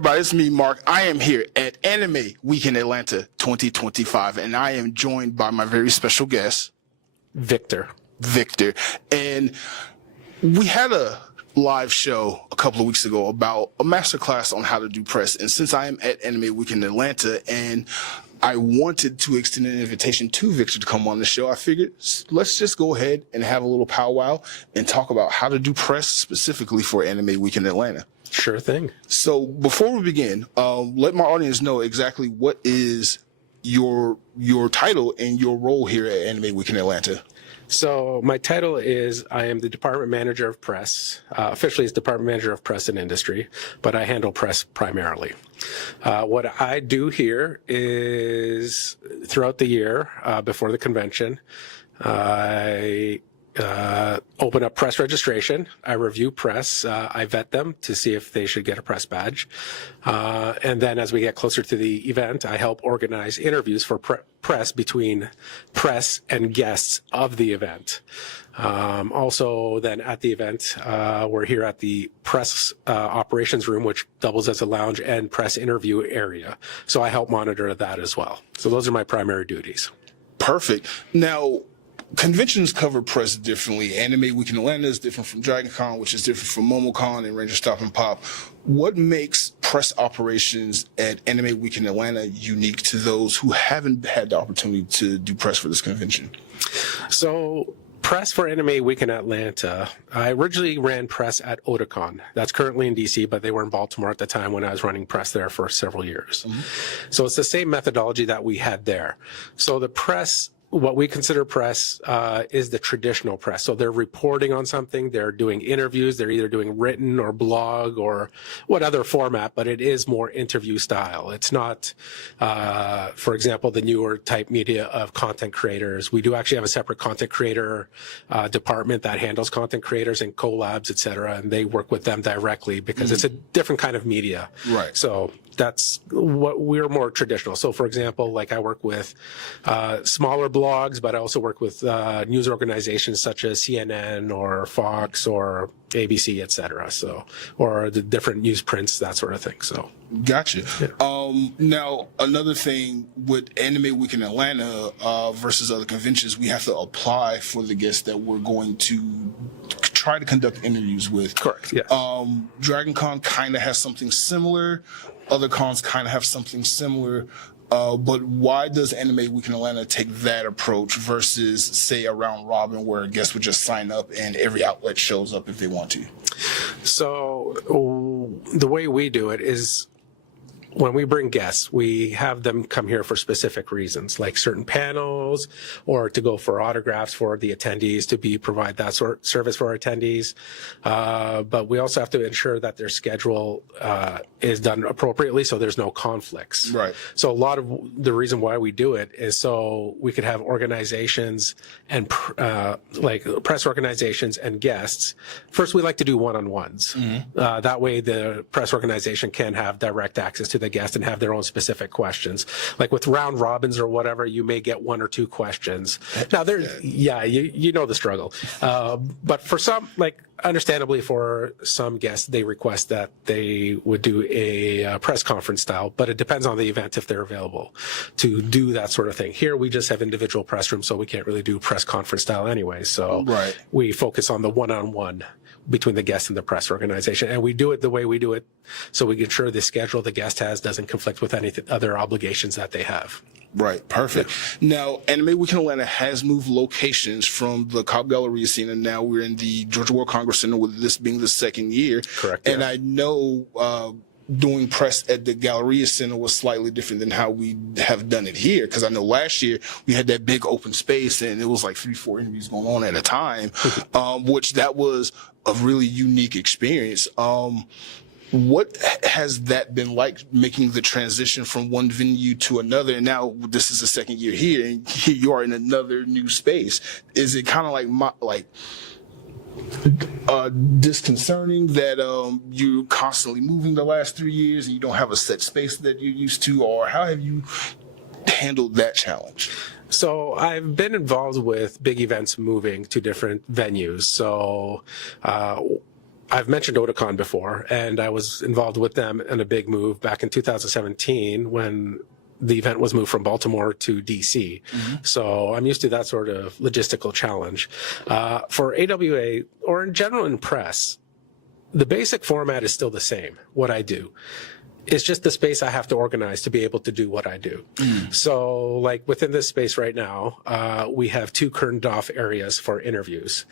everybody? It's me, Mark. I am here at Anime Week in Atlanta 2025, and I am joined by my very special guest, Victor. And we had a live show a couple of weeks ago about a masterclass on how to do press. And since I am at Anime Week in Atlanta and I wanted to extend an invitation to Victor to come on the show, I figured let's just go ahead and have a little powwow and talk about how to do press specifically for Anime Week in Atlanta. Sure thing. So before we begin, let my audience know exactly what is your title and your role here at Anime Week in Atlanta. So my title is I am the Department Manager of Press. Officially, it's Department Manager of Press and Industry, but I handle press primarily. What I do here is throughout the year, before the convention, I open up press registration. I review press. I vet them to see if they should get a press badge. And then as we get closer to the event, I help organize interviews for press between press and guests of the event. Also then at the event, we're here at the press operations room, which doubles as a lounge and press interview area. So I help monitor that as well. So those are my primary duties. Perfect. Now, conventions cover press differently. Anime Week in Atlanta is different from Dragon Con, which is different from MomoCon and Ranger Stop and Pop. What makes press operations at Anime Week in Atlanta unique to those who haven't had the opportunity to do press for this convention? So press for Anime Week in Atlanta, I originally ran press at Otakon. That's currently in DC, but they were in Baltimore at the time when I was running press there for several years. Mm-hmm. So it's the same methodology that we had there. So the press, what we consider press is the traditional press. So they're reporting on something, they're doing interviews, they're either doing written or blog or what other format, but it is more interview style. It's not, for example, the newer type media of content creators. We do actually have a separate content creator department that handles content creators and collabs, et cetera, and they work with them directly because it's a different kind of media. Right. So that's what we're more traditional. So for example, like I work with smaller blogs, but I also work with news organizations such as CNN or Fox or ABC, et cetera. So, or the different newsprints, that sort of thing. So. Gotcha. Yeah. Now, another thing with Anime Week in Atlanta versus other conventions, we have to apply for the guests that we're going to try to conduct interviews with. Correct, yes. Dragon Con kind of has something similar. Other cons kind of have something similar. But why does Anime Week in Atlanta take that approach versus, say, a round robin where a guest would just sign up and every outlet shows up if they want to? So the way we do it is when we bring guests, we have them come here for specific reasons, like certain panels or to go for autographs for the attendees, to provide that sort of service for our attendees. But we also have to ensure that their schedule is done appropriately so there's no conflicts. Right. So a lot of the reason why we do it is so we could have organizations and like press organizations and guests. First, we like to do one-on-ones. Mm-hmm. That way the press organization can have direct access to the guest and have their own specific questions. Like with round robins or whatever, you may get one or two questions. Now there's, you know the struggle. But for some, like understandably for some guests, they request that they would do a press conference style, but it depends on the event if they're available to do that sort of thing. Here we just have individual press rooms, so we can't really do press conference style anyway. So we focus on the one-on-one between the guest and the press organization. And we do it the way we do it so we can ensure the schedule the guest has doesn't conflict with any other obligations that they have. Right. Perfect. Yeah. Now, Anime Week in Atlanta has moved locations from the Cobb Galleria scene, and now we're in the Georgia World Congress Center, with this being the second year. Correct. And yeah. I know doing press at the Galleria Center was slightly different than how we have done it here, because I know last year we had that big open space and it was like 3-4 interviews going on at a time, which that was a really unique experience. What has that been like, making the transition from one venue to another? And now this is the second year here, and here you are in another new space. Is it kind of like disconcerting that you're constantly moving the last 3 years and you don't have a set space that you're used to, or how have you handled that challenge? So I've been involved with big events moving to different venues. So I've mentioned Otakon before, and I was involved with them in a big move back in 2017 when the event was moved from Baltimore to DC. So I'm used to that sort of logistical challenge. For AWA, or in general in press, the basic format is still the same, what I do. It's just the space I have to organize to be able to do what I do. So like within this space right now, we have 2 curtained off areas for interviews.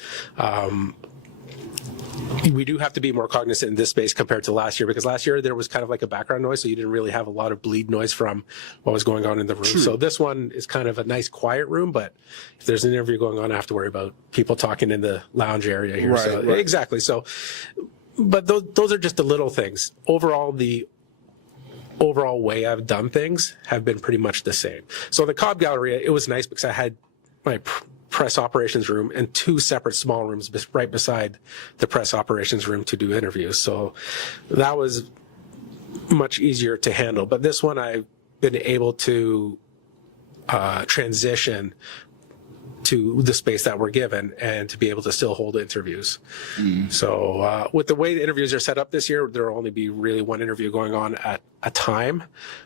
We do have to be more cognizant in this space compared to last year, because last year there was kind of like a background noise, so you didn't really have a lot of bleed noise from what was going on in the room. So this one is kind of a nice quiet room, but if there's an interview going on, I have to worry about people talking in the lounge area here. Right. Exactly. So, but those are just the little things. Overall, the overall way I've done things have been pretty much the same. So the Cobb Gallery, it was nice because I had my press operations room and 2 separate small rooms right beside the press operations room to do interviews. So that was much easier to handle. But this one, I've been able to transition to the space that we're given and to be able to still hold interviews. So with the way the interviews are set up this year, there will only be really 1 interview going on at a time.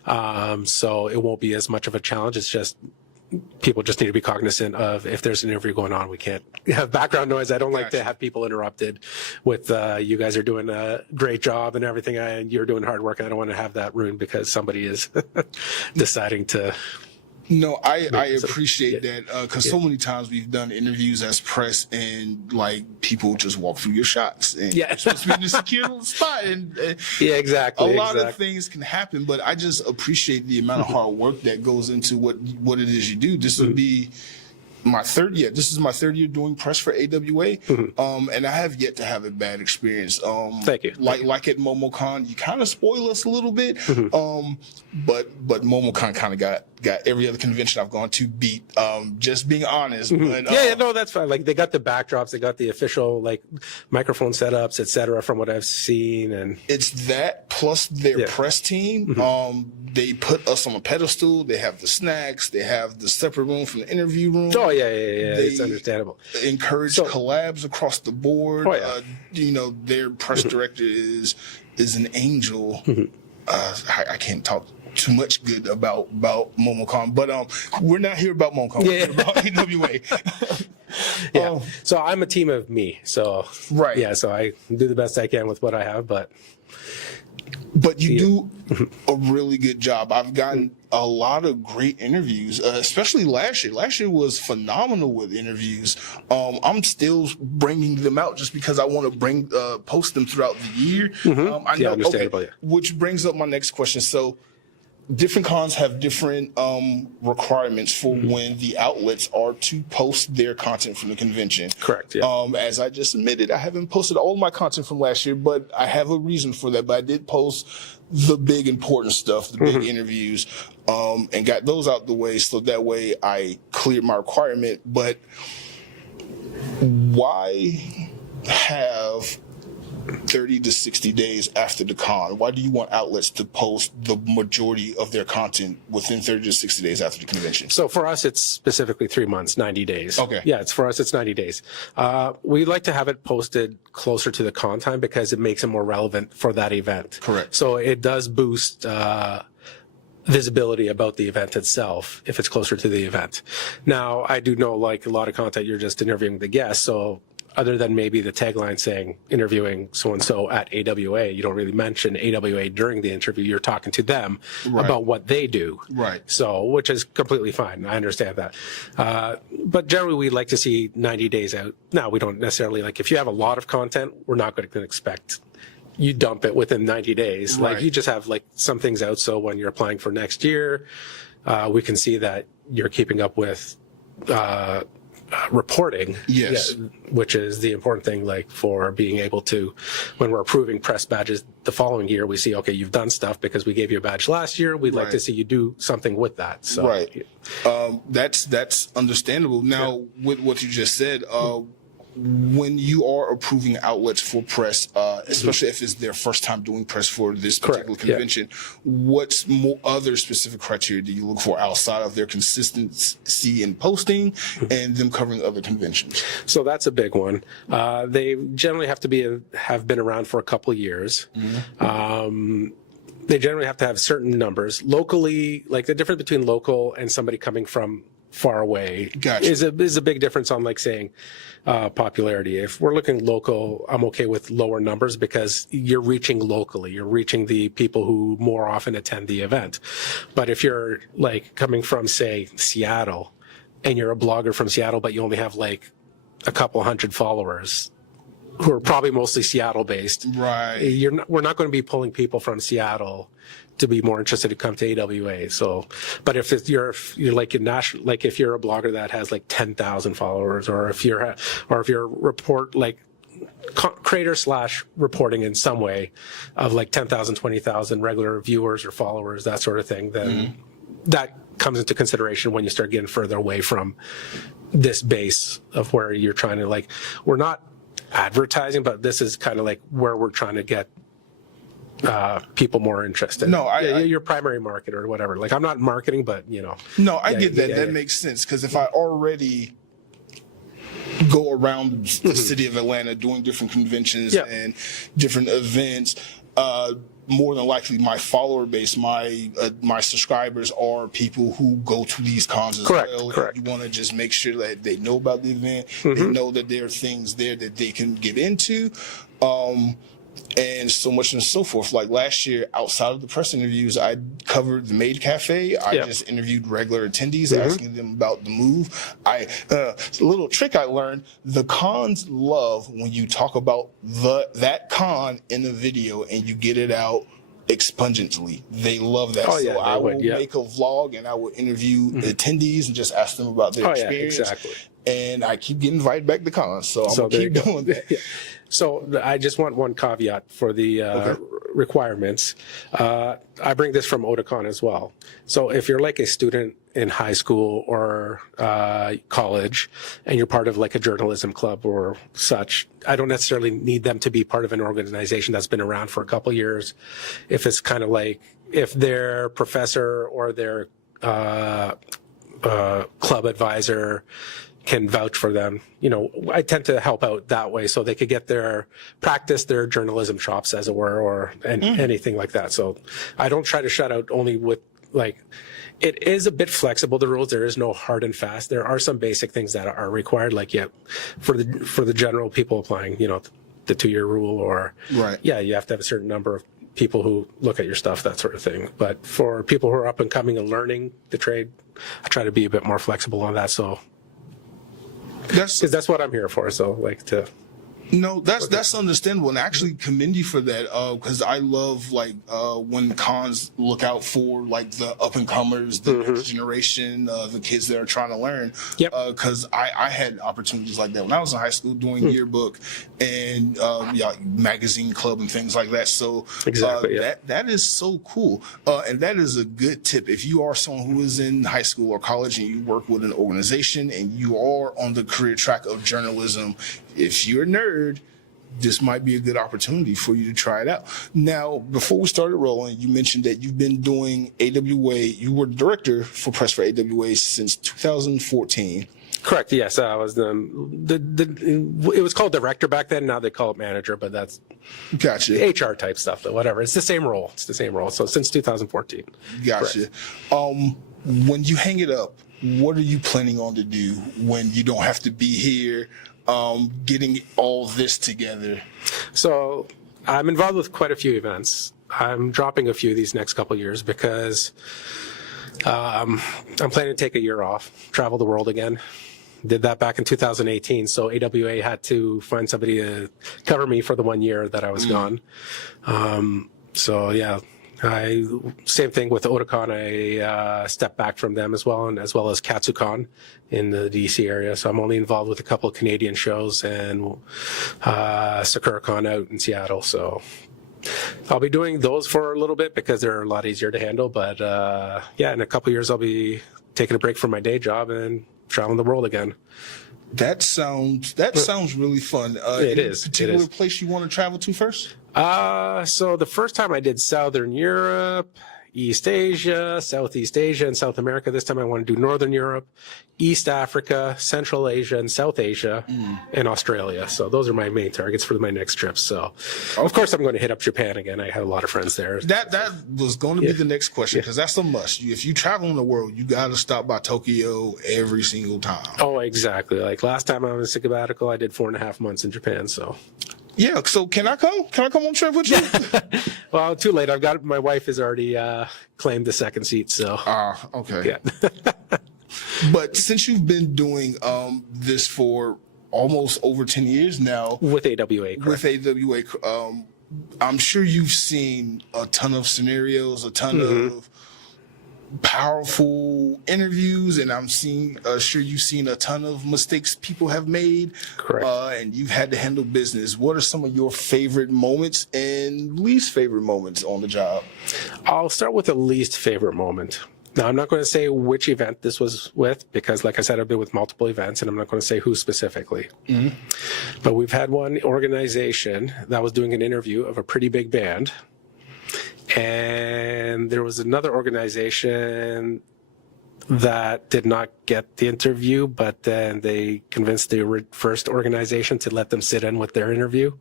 So it won't be as much of a challenge. It's just people just need to be cognizant of if there's an interview going on, we can't have background noise. I don't like to have people interrupted with, you guys are doing a great job and everything, and you're doing hard work. And I don't want to have that ruined because somebody is deciding to. No, I appreciate that, because so many times we've done interviews as press and like people just walk through your shots and you're supposed to be in a secure spot, and exactly. A lot of things can happen, but I just appreciate the amount of hard work that goes into what it is you do. This would be my 3rd year. This is my 3rd year doing press for AWA, and I have yet to have a bad experience. Thank you. Like at MomoCon, you kind of spoil us a little bit, but MomoCon kind of got every other convention I've gone to beat. Just being honest. But, no, that's fine. Like they got the backdrops, they got the official like microphone setups, etc. From what I've seen, and it's that plus their press team. They put us on a pedestal. They have the snacks. They have the separate room from the interview room. Oh yeah. It's understandable. Encourage collabs across the board. Their press director is an angel. I can't talk too much good about MomoCon, but we're not here about MomoCon. We're here about AWA. So I'm a team of me. So so I do the best I can with what I have, but you do a really good job. I've gotten a lot of great interviews, especially last year. Last year was phenomenal with interviews. I'm still bringing them out just because I want to post them throughout the year. I know, understandable. Which brings up my next question. So different cons have different requirements for when the outlets are to post their content from the convention. Correct. Yeah. As I just admitted, I haven't posted all my content from last year, but I have a reason for that. But I did post the big important stuff, the big interviews, and got those out the way. So that way I cleared my requirement. But why have 30 to 60 days after the con? Why do you want outlets to post the majority of their content within 30 to 60 days after the convention? So for us, it's specifically 3 months, 90 days. Okay. Yeah, for us, it's 90 days. We like to have it posted closer to the con time because it makes it more relevant for that event. Correct. So it does boost visibility about the event itself if it's closer to the event. Now, I do know like a lot of content, you're just interviewing the guests. So other than maybe the tagline saying interviewing so-and-so at AWA, you don't really mention AWA during the interview. You're talking to them about what they do. Right. So, which is completely fine. I understand that. But generally, we like to see 90 days out. Now, we don't necessarily like, if you have a lot of content, we're not going to expect you dump it within 90 days. Right. Like you just have like some things out. So when you're applying for next year, we can see that you're keeping up with, reporting, which is the important thing, like for being able to, when we're approving press badges the following year, we see, okay, you've done stuff because we gave you a badge last year. We'd like to see you do something with that. So, that's understandable. Now, with what you just said, when you are approving outlets for press, especially if it's their first time doing press for this particular convention, what's more other specific criteria do you look for outside of their consistency in posting and them covering other conventions? So that's a big one. They generally have to have been around for a couple years. They generally have to have certain numbers. Locally, like the difference between local and somebody coming from far away is a big difference on, like, saying popularity. If we're looking local, I'm okay with lower numbers because you're reaching locally. You're reaching the people who more often attend the event. But if you're like coming from, say, Seattle, and you're a blogger from Seattle, but you only have like a couple hundred followers, who are probably mostly Seattle based. Right. We're not going to be pulling people from Seattle to be more interested to come to AWA. So, but if you're like in national, like if you're a blogger that has like 10,000 followers, or if you're creator / reporting in some way of like 10,000, 20,000 regular viewers or followers, that sort of thing, then that comes into consideration when you start getting further away from this base of where you're trying to, like, we're not advertising, but this is kind of like where we're trying to get people more interested. No, your primary market or whatever. Like, I'm not marketing, but No, I get that. That makes sense, because if I already go around the city of Atlanta doing different conventions and different events, more than likely my follower base, my subscribers are people who go to these cons as well. Correct. You want to just make sure that they know about the event. They know that there are things there that they can get into. And so much and so forth. Like last year, outside of the press interviews, I covered the Maid Cafe. I just interviewed regular attendees, asking them about the move. A little trick I learned: the cons love when you talk about that con in a video and you get it out expungently. They love that. So I will make a vlog and I will interview attendees and just ask them about their experience. Exactly. And I keep getting invited back to cons, so I'm going to keep doing that. So I just want one caveat for the requirements. I bring this from Otakon as well. So if you're like a student in high school or college and you're part of like a journalism club or such, I don't necessarily need them to be part of an organization that's been around for a couple years. If it's kind of like, if their professor or their club advisor can vouch for them, I tend to help out that way so they could get their journalism chops, as it were, or anything like that. So I don't try to shut out only with, like, it is a bit flexible, the rules. There is no hard and fast. There are some basic things that are required, like, for the general people applying, the 2-year rule, or you have to have a certain number of people who look at your stuff, that sort of thing. But for people who are up and coming and learning the trade, I try to be a bit more flexible on that. So because that's what I'm here for. So, like, to No, that's understandable, and I actually commend you for that, because I love when cons look out for like the up and comers, the next generation, the kids that are trying to learn. Yep. Because I had opportunities like that when I was in high school doing yearbook and magazine club and things like that. So exactly, that is so cool, and that is a good tip. If you are someone who is in high school or college and you work with an organization and you are on the career track of journalism, if you're a nerd, this might be a good opportunity for you to try it out. Now, before we started rolling, you mentioned that you've been doing AWA. You were director for press for AWA since 2014. Correct. Yes, I was it was called director back then. Now they call it manager, but that's gotcha. HR type stuff. But whatever. It's the same role. So since 2014. Gotcha. Correct. When you hang it up, what are you planning on to do when you don't have to be here? Getting all this together? So I'm involved with quite a few events. I'm dropping a few these next couple of years because I'm planning to take a year off, travel the world again. Did that back in 2018. So AWA had to find somebody to cover me for the 1 year that I was gone. Same thing with Otakon. I stepped back from them as well, and as well as KatsuCon in the DC area. So I'm only involved with a couple of Canadian shows and SakuraCon out in Seattle. So I'll be doing those for a little bit because they're a lot easier to handle. But in a couple of years, I'll be taking a break from my day job and traveling the world again. That sounds really fun. It any is. Particular place you want to travel to first? So the first time I did Southern Europe, East Asia, Southeast Asia, and South America. This time I want to do Northern Europe, East Africa, Central Asia, and South Asia, and Australia. So those are my main targets for my next trip. So, of course, I'm going to hit up Japan again. I have a lot of friends there. That was going to be the next question, because that's a must. If you travel in the world, you got to stop by Tokyo every single time. Oh, exactly. Like last time I was a sabbatical, I did 4.5 months in Japan. So. Yeah, so can I come? Can I come on trip with you? Well, too late. My wife has already claimed the second seat, so. Okay. Yeah. But since you've been doing this for almost over 10 years now. With AWA, correct. With AWA, I'm sure you've seen a ton of scenarios, a ton of powerful interviews, and I'm sure you've seen a ton of mistakes people have made. Correct. And you've had to handle business. What are some of your favorite moments and least favorite moments on the job? I'll start with the least favorite moment. Now, I'm not going to say which event this was with, because like I said, I've been with multiple events, and I'm not going to say who specifically. But we've had one organization that was doing an interview of a pretty big band. And there was another organization that did not get the interview, but then they convinced the first organization to let them sit in with their interview.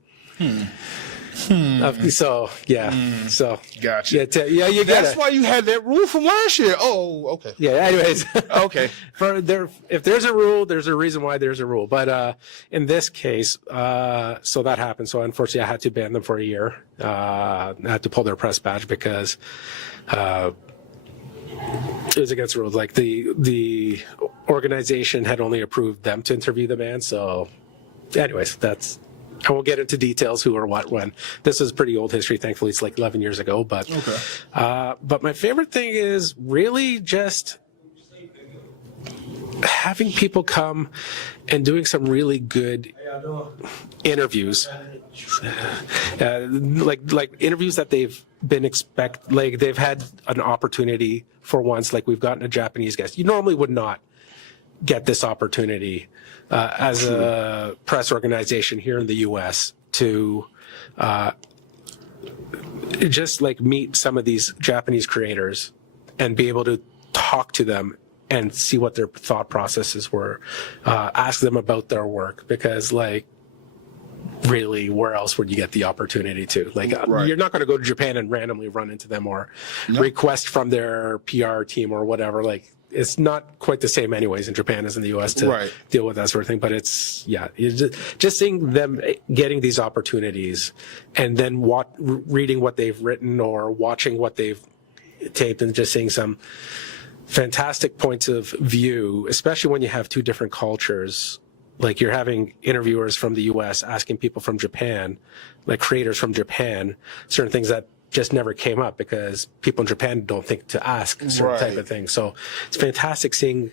So, yeah. So, Gotcha. Yeah, you get That's it. why you had that rule from last year. Oh, okay. Yeah, anyways. Okay. If there's a rule, there's a reason why there's a rule. But in this case, so that happened. So unfortunately, I had to ban them for a year. I had to pull their press badge because it was against the rules. Like the organization had only approved them to interview the man. So anyways, I won't get into details who or what when. This is pretty old history. Thankfully, it's like 11 years ago. But but my favorite thing is really just having people come and doing some really good interviews, like interviews that they've been like they've had an opportunity for once. Like we've gotten a Japanese guest. You normally would not get this opportunity as a press organization here in the U.S. to just like meet some of these Japanese creators and be able to talk to them and see what their thought processes were, ask them about their work, because like really, where else would you get the opportunity to? Like, you're not going to go to Japan and randomly run into them or request from their PR team or whatever. Like, it's not quite the same anyways in Japan as in the U.S. to deal with that sort of thing. But it's, just seeing them getting these opportunities and then reading what they've written or watching what they've taped and just seeing some fantastic points of view, especially when you have two different cultures. Like you're having interviewers from the U.S. asking people from Japan, like creators from Japan, certain things that just never came up because people in Japan don't think to ask certain type of things. So it's fantastic seeing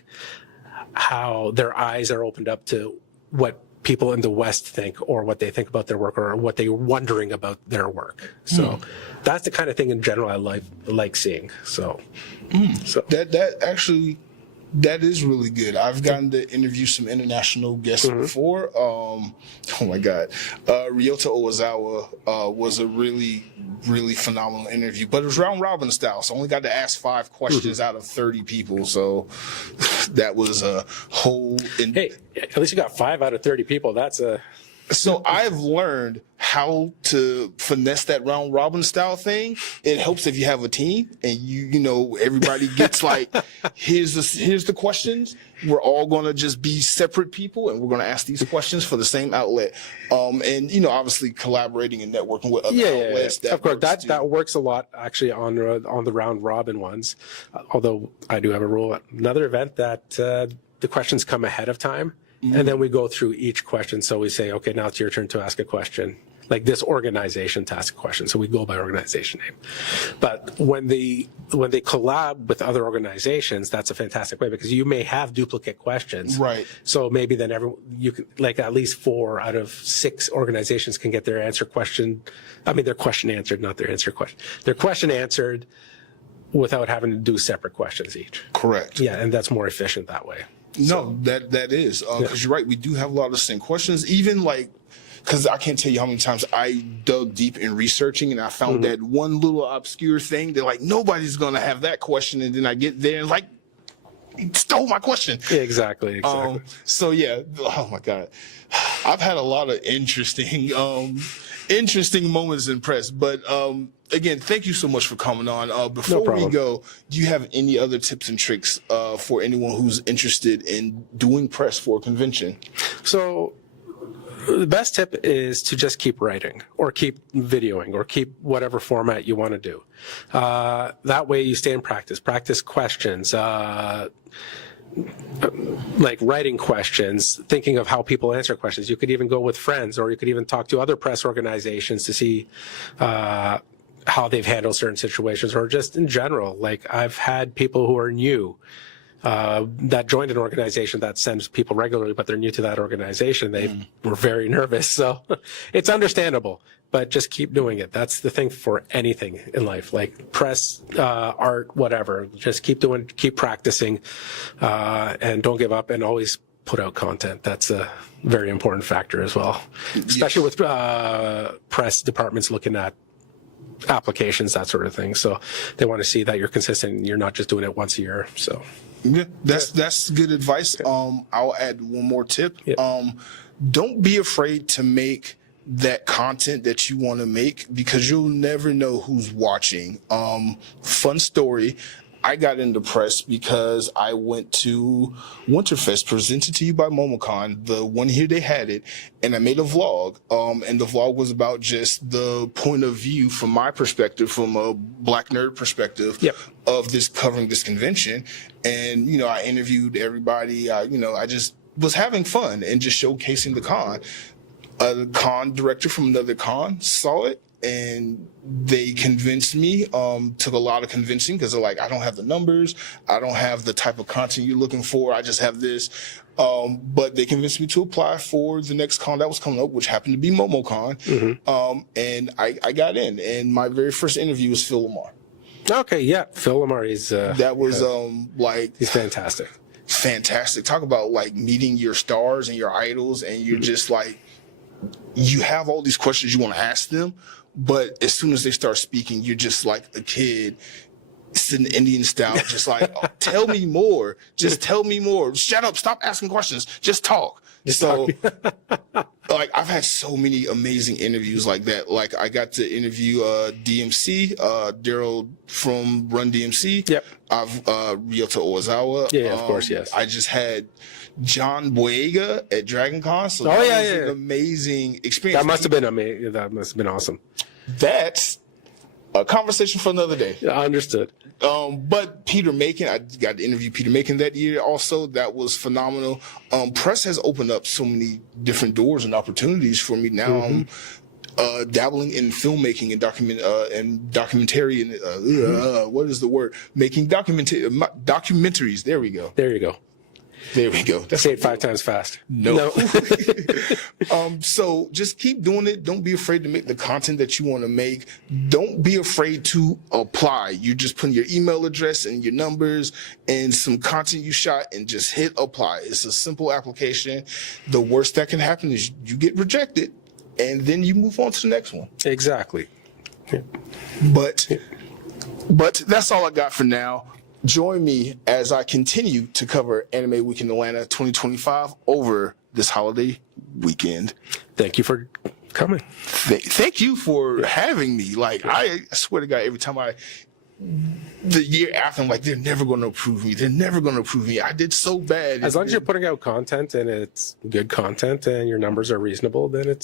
how their eyes are opened up to what people in the West think or what they think about their work or what they're wondering about their work. So that's the kind of thing in general I like seeing. So that is really good. I've gotten to interview some international guests before. Oh my God. Ryota Ozawa was a really, really phenomenal interview, but it was round robin style. So I only got to ask 5 questions out of 30 people. So that was a whole... Hey, at least you got 5 out of 30 people. That's a... So I've learned how to finesse that round robin style thing. It helps if you have a team and you know, everybody gets like, here's the questions. We're all going to just be separate people and we're going to ask these questions for the same outlet. And you know, obviously collaborating and networking with other outlets. Of course, that works a lot actually on the round robin ones. Although I do have a rule at another event that the questions come ahead of time. And then we go through each question. So we say, okay, now it's your turn to ask a question. Like this organization to ask a question. So we go by organization name. But when they collab with other organizations, that's a fantastic way because you may have duplicate questions. Right. So maybe then you can, like at least 4 out of 6 organizations can get their question answered, not their answer question. Their question answered without having to do separate questions each. Correct. Yeah, and that's more efficient that way. No, that is because you're right. We do have a lot of the same questions. Even like, because I can't tell you how many times I dug deep in researching and I found that one little obscure thing that like nobody's gonna have that question, and then I get there and like, he stole my question. Yeah, exactly. So yeah, oh my God, I've had a lot of interesting moments in press, but again, thank you so much for coming on. Before we go, do you have any other tips and tricks for anyone who's interested in doing press for a convention? So the best tip is to just keep writing or keep videoing or keep whatever format you want to do. That way you stay in practice questions, like writing questions, thinking of how people answer questions. You could even go with friends, or you could even talk to other press organizations to see how they've handled certain situations, or just in general. Like I've had people who are new that joined an organization that sends people regularly, but they're new to that organization. They were very nervous. So it's understandable, but just keep doing it. That's the thing for anything in life, like press, art, whatever. Just keep practicing, and don't give up, and always put out content. That's a very important factor as well, especially with press departments looking at applications, that sort of thing. So they want to see that you're consistent and you're not just doing it once a year. So yeah, that's good advice. I'll add one more tip. Don't be afraid to make that content that you want to make, because you'll never know who's watching. Fun story. I got into press because I went to Winterfest, presented to you by MomoCon, the one here they had it, and I made a vlog. And the vlog was about just the point of view from my perspective, from a black nerd perspective of this, covering this convention. And, you know, I interviewed everybody. I just was having fun and just showcasing the con. A con director from another con saw it, and they convinced me. Took a lot of convincing, because they're like, I don't have the numbers, I don't have the type of content you're looking for, I just have this. But they convinced me to apply for the next con that was coming up, which happened to be MomoCon. And I got in, and my very first interview was Phil Lamar. Okay, yeah, Phil Lamar, he's that was like, he's fantastic. Talk about like meeting your stars and your idols, and you're just like, you have all these questions you want to ask them, but as soon as they start speaking, you're just like a kid sitting Indian style, just like, oh, tell me more. Just tell me more. Shut up. Stop asking questions. Just talk. So like, I've had so many amazing interviews like that. Like I got to interview DMC, Daryl from Run DMC. Yep. I've Ryota Ozawa. Yeah, of course, yes. I just had John Boyega at Dragon Con. So that was an amazing experience. That must have been amazing. That must have been awesome. That's a conversation for another day. Yeah, understood. But Peter Macon, I got to interview Peter Macon that year also. That was phenomenal. Press has opened up so many different doors and opportunities for me now. I'm dabbling in filmmaking and documentary and what is the word? Making documentaries. There we go. There you go. There we go. Say it 5 times fast. No. So just keep doing it. Don't be afraid to make the content that you want to make. Don't be afraid to apply. You're just putting your email address and your numbers and some content you shot, and just hit apply. It's a simple application. The worst that can happen is you get rejected, and then you move on to the next one. Exactly. Yeah. But that's all I got for now. Join me as I continue to cover Anime Week in Atlanta 2025 over this holiday weekend. Thank you for coming. Thank you for having me. Like, I swear to God, every time the year after, I'm like, they're never going to approve me. They're never going to approve me. I did so bad. As long as you're putting out content and it's good content and your numbers are reasonable, then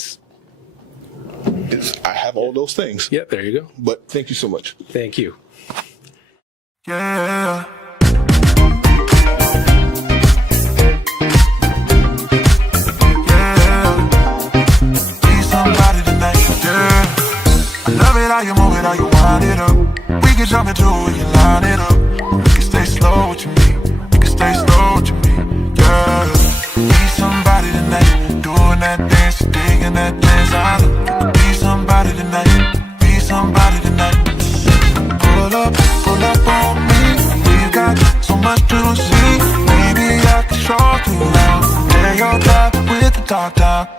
I have all those things. Yeah, there you go. But thank you so much. Thank you. Yeah. Be somebody tonight, yeah. I love it how you move it, how you wind it up. We can jump into it, we can line it up. We can stay slow, what you mean? We can stay slow, what you mean? Yeah. Be somebody tonight, doing that dance, digging that dance. I love. Be somebody tonight, be somebody tonight. Pull up on me. We've got so much to see. Maybe I can show all down.